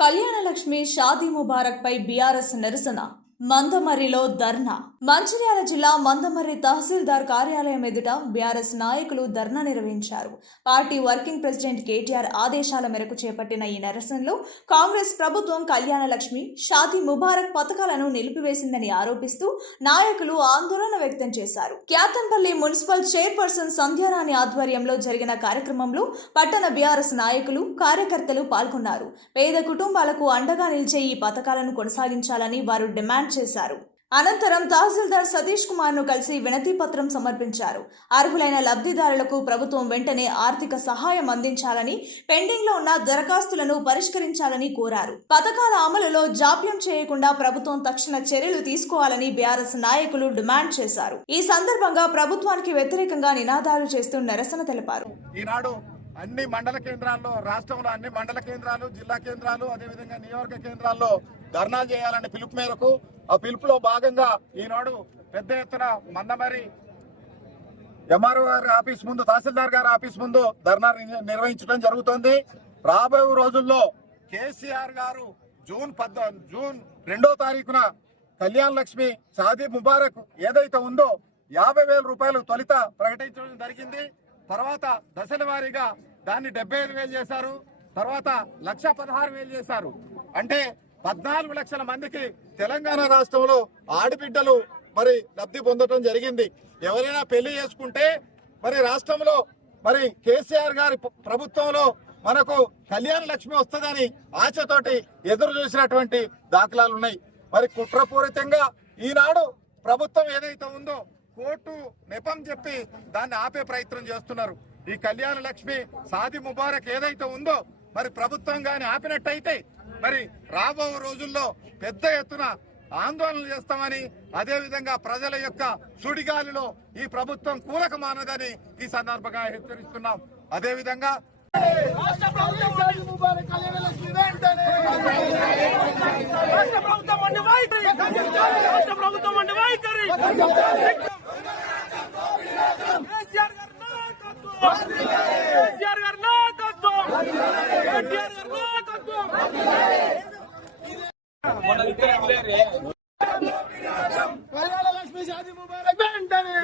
కళ్యాణలక్ష్మి షాదీ ముబారక్ పై BRS నిరసన మందమర్రిలో ధర్నా. మంచిర్యాల జిల్లా మందమర్రి తహసీల్దార్ కార్యాలయం ఎదుట బీఆర్ఎస్ నాయకులు ధర్నా నిర్వహించారు. పార్టీ వర్కింగ్ ప్రెసిడెంట్ కేటీఆర్ ఆదేశాల మేరకు చేపట్టిన ఈ నిరసనలో కాంగ్రెస్ ప్రభుత్వం కళ్యాణలక్ష్మి షాదీ ముబారక్ పథకాలను నిలిపివేసిందని ఆరోపిస్తూ నాయకులు ఆందోళన వ్యక్తం చేశారు. క్యాతన్పల్లి మున్సిపల్ చైర్పర్సన్ సంధ్యారాణి ఆధ్వర్యంలో జరిగిన కార్యక్రమంలో పట్టణ బీఆర్ఎస్ నాయకులు కార్యకర్తలు పాల్గొన్నారు. పేద కుటుంబాలకు అండగా నిలిచే ఈ పథకాలను కొనసాగించాలని వారు డిమాండ్ చేశారు. అనంతరం తహసీల్దార్ సతీష్ కుమార్ ను కలిసి వినతి పత్రం సమర్పించారు. అర్హులైన లబ్ధిదారులకు ప్రభుత్వం వెంటనే ఆర్థిక సహాయం అందించాలని, పెండింగ్ లో ఉన్న దరఖాస్తులను పరిష్కరించాలని కోరారు. పథకాల అమలులో జాప్యం చేయకుండా ప్రభుత్వం తక్షణ చర్యలు తీసుకోవాలని బీఆర్ఎస్ నాయకులు డిమాండ్ చేశారు. ఈ సందర్భంగా ప్రభుత్వానికి వ్యతిరేకంగా నినాదాలు చేస్తూ నిరసన తెలిపారు. ఈనాడు అన్ని మండల కేంద్రాల్లో, రాష్ట్రంలో అన్ని మండల కేంద్రాలు, జిల్లా కేంద్రాలు, అదేవిధంగా నియోజక కేంద్రాల్లో ధర్నాలు చేయాలనే పిలుపు మేరకు ఆ పిలుపులో భాగంగా ఈనాడు పెద్ద ఎత్తున మందమర్రి ఎంఆర్ఓ గారి ఆఫీస్ ముందు, తహసీల్దార్ గారి ఆఫీస్ ముందు ధర్నా నిర్వహించడం జరుగుతోంది. రాబోయే రోజుల్లో కేసీఆర్ గారు జూన్ 2వ తారీఖున కళ్యాణ్ లక్ష్మి షాదీ ముబారక్ ఏదైతే ఉందో 50,000 రూపాయలు తొలిత ప్రకటించడం జరిగింది. తర్వాత దశల వారీగా దాన్ని 75,000 చేశారు. తర్వాత 1,16,000 చేశారు. అంటే 14 లక్షల మందికి తెలంగాణ రాష్ట్రంలో ఆడబిడ్డలు మరి లబ్ధి పొందడం జరిగింది. ఎవరైనా పెళ్లి చేసుకుంటే మరి రాష్ట్రంలో మరి కేసీఆర్ గారి ప్రభుత్వంలో మనకు కళ్యాణ లక్ష్మి వస్తుందని ఆశతోటి ఎదురు చూసినటువంటి దాఖలాలు ఉన్నాయి. మరి కుట్రపూరితంగా ఈనాడు ప్రభుత్వం ఏదైతే ఉందో కోర్టు నెపం చెప్పి దాన్ని ఆపే ప్రయత్నం చేస్తున్నారు. ఈ కళ్యాణ లక్ష్మి షాదీ ముబారక్ ఏదైతే ఉందో మరి ప్రభుత్వం గాని ఆపినట్టయితే మరి రాబో రోజుల్లో పెద్ద ఎత్తున ఆందోళనలు చేస్తామని, అదేవిధంగా ప్రజల యొక్క సుడిగాలిలో ఈ ప్రభుత్వం కూలకమానదని ఈ సందర్భంగా హెచ్చరిస్తున్నాం. అదేవిధంగా కళ్యాణలక్ష్మి షాదీ ముబారక్ వెంటనే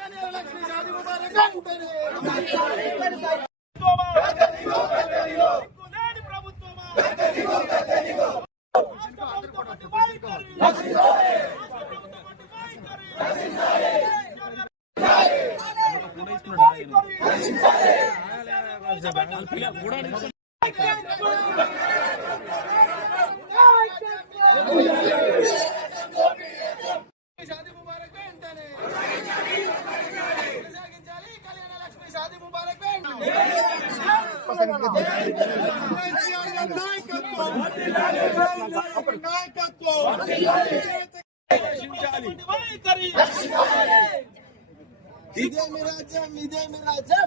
కళ్యాణలక్ష్మి షాదీ ముబారక్ ఇదే మీ రాజ్యం, ఇదే మీ రాజ్యం.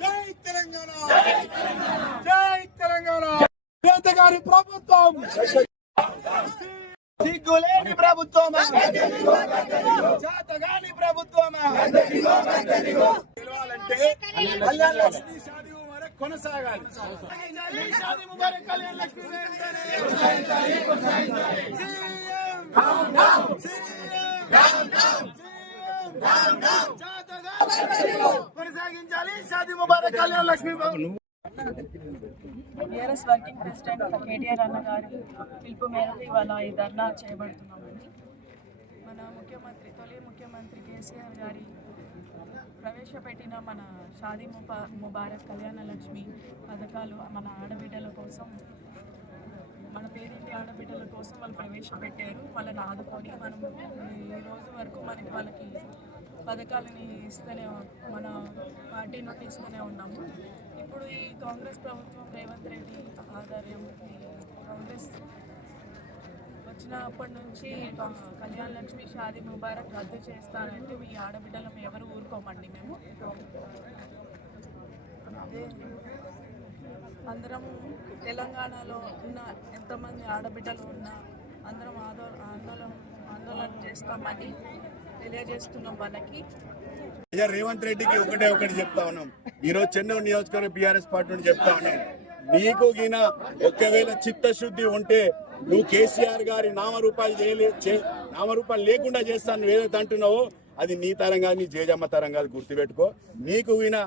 జై తెలంగాణ, జై తెలంగాణ. కేతగారి ప్రభుత్వం సిగ్గులేని ప్రభుత్వమా, చేతగాని ప్రభుత్వమా తెలవాలంటే కళ్యాణ లక్ష్మి షాదీ ముబారక్ కొనసాగాలి. షాదీ ముబారక్ కళ్యాణ లక్ష్మి కొనసాగించాలి. Shaadi Mubarak Kalyana Lakshmi. BRS working president KTR అన్న గారి పిలుపు మేరకు ఇవాళ ఈ ధర్నా చేయబడుతున్నామండి. మన తొలి ముఖ్యమంత్రి కేసీఆర్ గారి ప్రవేశపెట్టిన మన షాదీ ముబారక్ కళ్యాణ లక్ష్మి పథకాలు మన ఆడబిడ్డల కోసం, మన పేరింటి ఆడబిడ్డల కోసం వాళ్ళు ప్రవేశపెట్టారు. వాళ్ళని ఆదుకొని మనం ఈ రోజు వరకు వాళ్ళకి పథకాలని ఇస్తూనే, మన పార్టీ నుండి ఇస్తూనే ఉన్నాము. ఇప్పుడు ఈ కాంగ్రెస్ ప్రభుత్వం రేవంత్ రెడ్డి ఆధ్వర్యం కాంగ్రెస్ వచ్చినప్పటి నుంచి కళ్యాణ లక్ష్మి షాదీ ముబారక్ రద్దు చేస్తానంటే మీ ఆడబిడ్డలం ఎవరు ఊరుకోమండి. మేము అందరం తెలంగాణలో ఉన్న ఎంతమంది ఆడబిడ్డలు ఉన్నా అందరం ఆందోళన చేస్తామని తెలియజేస్తున్నాం. వాళ్ళకి అయ్యా రేవంత్ రెడ్డికి ఒకటి చెప్తా ఉన్నాం. ఈరోజు చెన్నూరు నియోజకవర్గ బీఆర్ఎస్ పార్టీ నుండి చెప్తా ఉన్నాం, నీకు గిన ఒకవేళ చిత్తశుద్ధి ఉంటే నువ్వు కేసీఆర్ గారి నామరూపాలు లేకుండా చేస్తాను నువ్వు ఏదైతే అంటున్నావో అది నీ తరం కాదు, నీ జేజమ్మ తరం కాదు, గుర్తుపెట్టుకో. నీకు గిన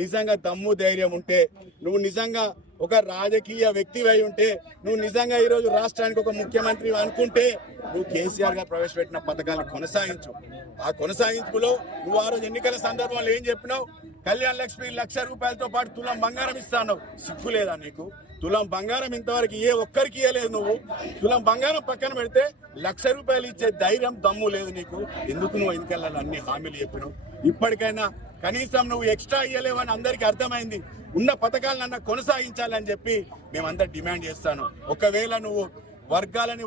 నిజంగా దమ్ము ధైర్యం ఉంటే, నువ్వు నిజంగా ఒక రాజకీయ వ్యక్తి అయి ఉంటే, నువ్వు నిజంగా ఈరోజు రాష్ట్రానికి ఒక ముఖ్యమంత్రి అనుకుంటే నువ్వు కేసీఆర్ గారు ప్రవేశపెట్టిన పథకాలను కొనసాగించు. ఆ కొనసాగింపులో నువ్వు ఆ రోజు ఎన్నికల సందర్భంలో ఏం చెప్పినావు? కళ్యాణ లక్ష్మి 1,00,000 రూపాయలతో పాటు తులం బంగారం ఇస్తాను. సిగ్గు లేదా నీకు? తులం బంగారం ఇంతవరకు ఏ ఒక్కరికి ఇవ్వలేదు. నువ్వు తులం బంగారం పక్కన పెడితే 1,00,000 రూపాయలు ఇచ్చే ధైర్యం దమ్ము లేదు నీకు. ఎందుకు నువ్వు ఎన్నికల్లో అన్ని హామీలు చెప్పినావు? ఇప్పటికైనా కనీసం నువ్వు ఎక్స్ట్రా ఇయ్యలేవని అందరికీ అర్థమైంది. ఉన్న పథకాలను కొనసాగించాలని చెప్పి మేమందరూ డిమాండ్ చేస్తాను. ఒకవేళ నువ్వు వర్గాలని